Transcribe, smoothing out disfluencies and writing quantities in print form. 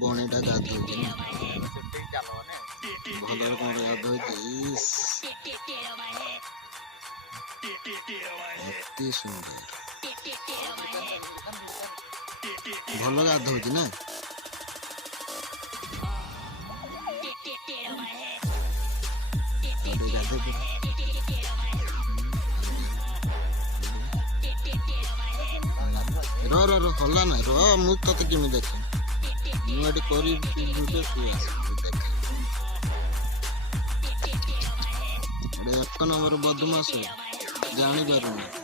ବଣିଟା ଗାଧୋଉଛି ଭଲ ରକମରେ ଗାଧୋଇଛି ଅତି ସୁନ୍ଦର ଭଲ ଗାଧୋଉଛି ନା हला ना मु ते केमी देख मुझे करी वीडियो तू आस देख एक नंबर बदमाश जानी पार